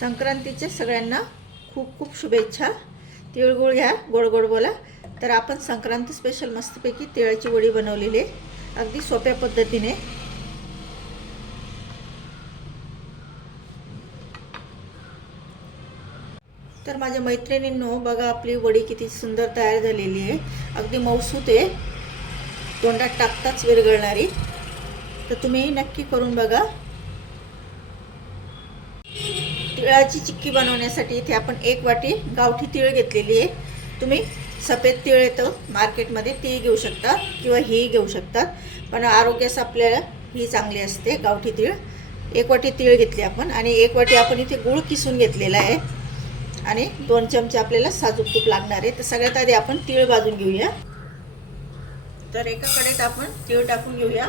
संक्रांतीच्या सगळ्यांना खूप खूप शुभेच्छा. तिळगुळ घ्या गोड गोड बोला. तर आपण संक्रांत स्पेशल मस्तपैकी तिळाची वडी बनवलेली आहे. अगदी सोप्या पद्धतीने. तर माझ्या मैत्रिणींनो बघा आपली वडी किती सुंदर तयार झालेली आहे. अगदी मौसूत आहे. तोंडात टाकताच विरघळणारी. तर तुम्ही नक्की करून बघा. तिळाची चिक्की बनवण्यासाठी इथे आपण एक वाटी गावठी तिळ घेतलेली आहे. तुम्ही सफेद तिळ येतं मार्केटमध्ये ती घेऊ शकता किंवा ही घेऊ शकतात पण आरोग्यास आपल्याला ही चांगली असते गावठी तीळ. एक वाटी तीळ घेतली आपण आणि एक वाटी आपण इथे गूळ किसून घेतलेला आहे. आणि दोन चमचे आपल्याला साजूक तूप लागणार आहे. तर सगळ्यात आधी आपण तीळ भाजून घेऊया. तर एका कडेत आपण तीळ टाकून घेऊया.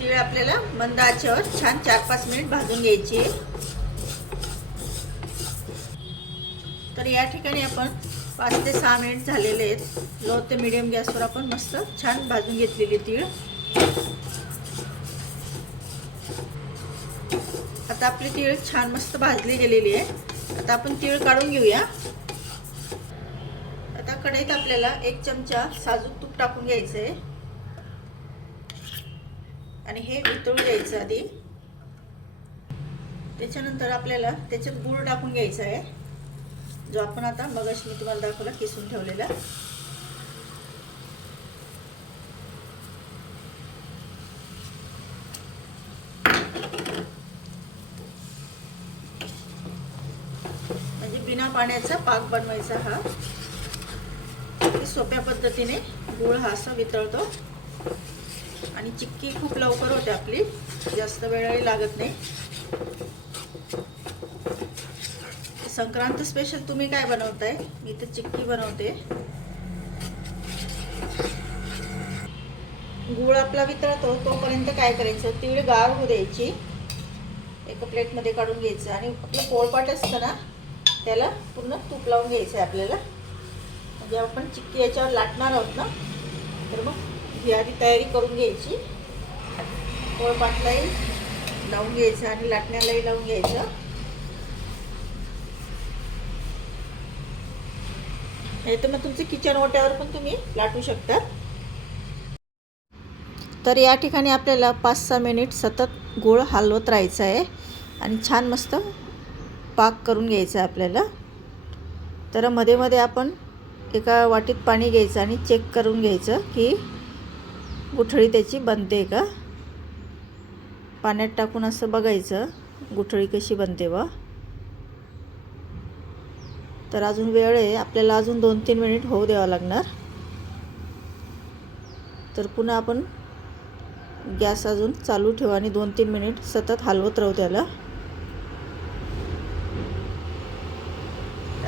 तीळ आपल्याला मंद आचेवर छान चार पाच मिनिट भाजून घ्यायची आहे. तर या ठिकाणी आपण पाच ते सहा मिनिट झालेले आहेत. लो ते मिडियम गॅसवर आपण मस्त छान भाजून घेतलेली तीळ. आता आपली तीळ छान मस्त भाजली गेलेली आहे. आता आपण तीळ काढून घेऊया. आता कढईत आपल्याला एक चमचा साजूक तूप टाकून घ्यायचं आहे आणि हे वितळून घ्यायचं आधी. त्याच्यानंतर आपल्याला त्याच्यात गूळ टाकून घ्यायचं आहे. जो आपण आता मगाशी मी तुम्हाला दाखवला किसून ठेवलेला. म्हणजे बिना पाण्याचा पाक बनवायचा हा. सोप्या पद्धतीने गूळ हा असा वितळतो. आणि चिक्की खूप लवकर होते आपली. जास्त वेळही लागत नाही. संक्रांत स्पेशल तुम्ही काय बनवताय? मी तर चिक्की बनवते. गूळ आपला वितळतो तोपर्यंत काय करायचं? तीळ गार होऊ द्यायची. एका प्लेटमध्ये काढून घ्यायचं. आणि आपलं पोळपाट असतं ना त्याला पूर्ण तूप लावून घ्यायचं आहे आपल्याला. म्हणजे आपण चिक्की याच्यावर लाटणार आहोत ना तर मग ही आधी तयारी करून घ्यायची. पोळपाटलाही लावून घ्यायचं आणि लाटण्यालाही लावून घ्यायचं. नाही तर मग तुमचे किचन ओट्यावर पण तुम्ही लाटू शकता तर या ठिकाणी आपल्याला पाच सहा मिनिट सतत गोळ हलवत राहायचं आहे. आणि छान मस्त पाक करून घ्यायचं आहे आपल्याला. तर मध्ये मध्ये आपण एका वाटीत पाणी घ्यायचं आणि चेक करून घ्यायचं की गुठळी त्याची बनते का. पाण्यात टाकून असं बघायचं गुठळी कशी बनते बा. तर अजून वेळ आहे. आपल्याला अजून दोन तीन मिनिट होऊ द्यावं लागणार. तर पुन्हा आपण गॅस अजून चालू ठेवा आणि दोन तीन मिनिट सतत हलवत राहू त्याला.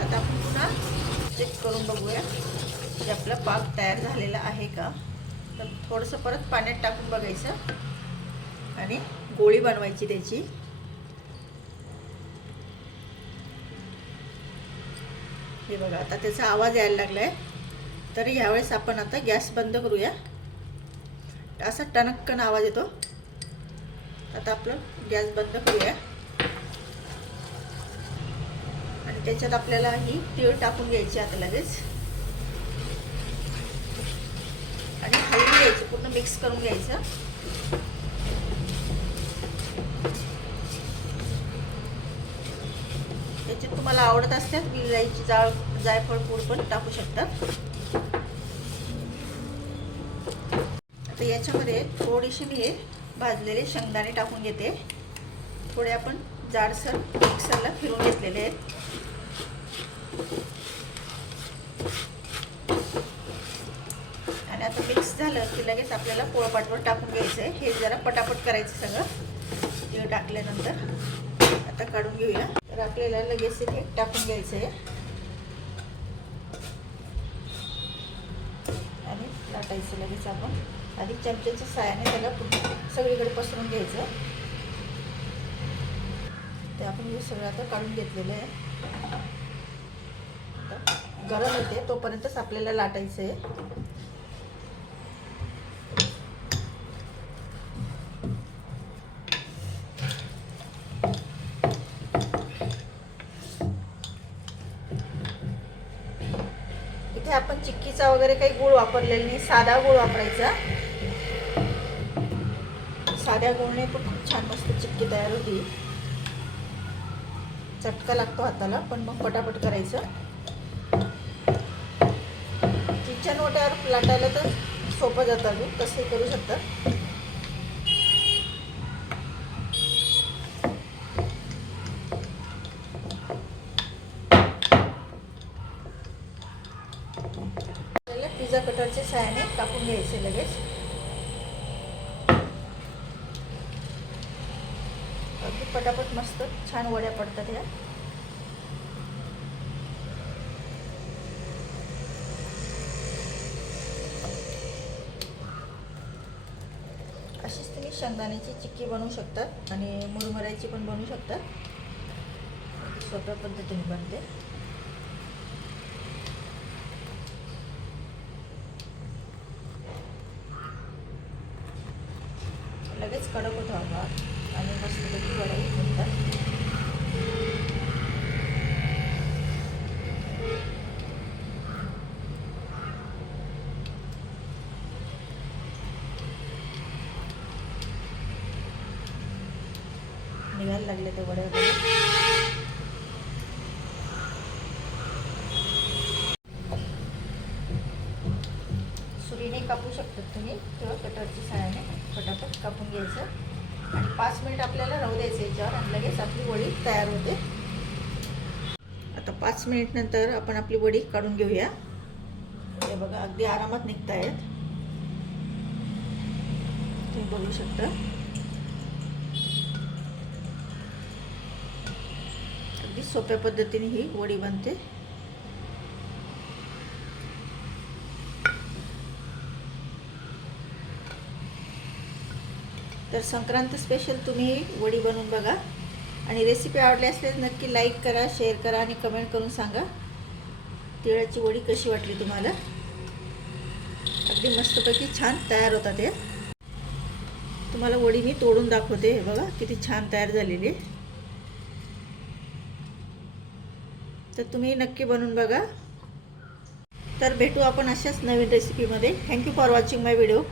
आता आपण पुन्हा चेक करून बघूया की आपला पाक तयार झालेला आहे का. तर थोडंसं परत पाण्यात टाकून बघायचं आणि गोळी बनवायची त्याची. हे बघा आता त्याचा आवाज यायला लागला आहे तर ह्यावेळेस आपण आता गॅस बंद करूया. असा टणक्कन आवाज येतो. आता आपलं गॅस बंद करूया. आणि त्याच्यात आपल्याला ही तीळ टाकून घ्यायची आता लगेच. आणि हलवून घ्यायचं पूर्ण मिक्स करून घ्यायचं त्याच्यात तुम्हाला आवडत असतात विलायची जाळ जायफळ पूड पण टाकू शकतात आता याच्यामध्ये थोडीशी मी हे भाजलेले शेंगदाणे टाकून घेते. थोडे आपण जाडसर मिक्सरला फिरून घेतलेले आहेत. आणि आता मिक्स झालं की लगेच आपल्याला पोळपाटवर टाकून घ्यायचं आहे हे जरा पटापट करायचं सगळं. तीळ टाकल्यानंतर आता काढून घेऊया. तर आपल्याला लगेच एक टाकून घ्यायचं आहे. आणि लाटायचं लगेच आपण. आधी चमच्याच्या सायाने त्याला सगळीकडे पसरून घ्यायचं. ते आपण हे सगळं आता काढून घेतलेलं आहे. गरम येते तोपर्यंतच आपल्याला लाटायचं आहे. चिक्कीचा वगैरे काही गुळ वापरलेला नाही साधा गुळ वापरायचा. साध्या गुळने पण खूप छान मस्त चिक्की तयार होती. चटका लागतो हाताला पण मग पटापट करायचं. किचन ओट्यावर लाटायला तर सोपं जातं अजून तसे करू शकतात आपल्याला पिझ्झा टाकून कापून घ्यायचे लगेच. अगदी पटापट मस्त छान वड्या पडतात ह्या. अशीच तुम्ही शेंगदाण्याची चिक्की बनवू शकतात आणि मुरमुऱ्याची पण बनवू शकतात सोप्या पद्धतीने बनते लगेच कडक होतो हवा आणि मस्तपैकी वडाही बनतात निघायला लागले ते वडे वगैरे सुरीने कापू शकतात तुम्ही किंवा कटरची साह्याने फटाफट कापून घ्यायचं. आणि पाच मिनिट आपल्याला राहू द्यायचं याच्यावर आणि लगेच आपली वडी तयार होते. आता पाच मिनिट नंतर आपण आपली वडी काढून घेऊया. हे बघा अगदी आरामात निघतायत. तुम्ही बघू शकता. सोप्या पद्धतीने ही वडी बनते. तर संक्रांत स्पेशल तुम्ही वडी बनवून बघा. आणि रेसिपी आवडली असल्यास नक्की लाईक करा शेअर करा आणि कमेंट करून सांगा. तिळाची वडी कशी वाटली तुम्हाला? अगदी मस्तपैकी छान तयार होतात हे. तुम्हाला वडी मी तोडून दाखवते. हे बघा किती छान तयार झालेली आहे. तर तुम्ही नक्की बनवून बघा. तर भेटू आपण अशाच नवीन रेसिपीमध्ये thank you for watching my video